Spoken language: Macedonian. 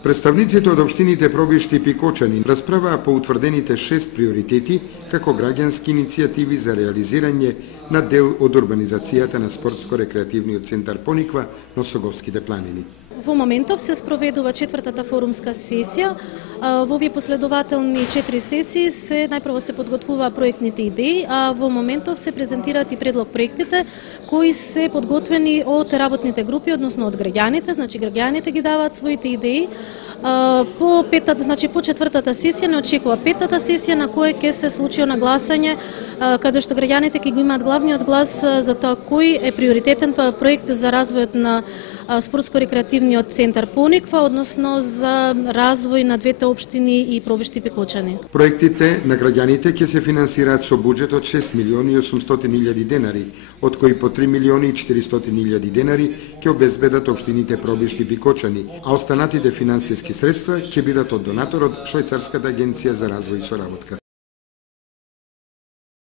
Представниците од општините Пробишти и Пикочани расправаа по утврдените 6 приоритети како граѓански иницијативи за реализирање на дел од урбанизацијата на спортско-рекреативниот центар Пониква на Соговските планини. Во моментов се спроведува четвртата форумска сесија. Во овие последователни 4 сесии најпрво се подготвуваа проектните идеи, а во моментов се презентираат и предлог проектите кои се подготвени од работните групи, односно од граѓаните, значи граѓаните ги даваат своите идеи. По четвртата сесија не очекува петата сесија на која ќе се случи на гласање, каде што граѓаните ќе го имаат главниот глас за тоа кој е приоритетен проект за развојот на спортско-рекреативниот центар Пониква, односно за развој на двете општини и Пробишти и Пикочани. Проектите на граѓаните ќе се финансираат со буџет од 6 милиони и 800 илјади денари, од кои по 3 милиони и 400 илјади денари ќе обезбедат општините Пробишти и Пикочани, а останатите финансиски средства ќе бидат од донатор од Швајцарската агенција за развој и соработка.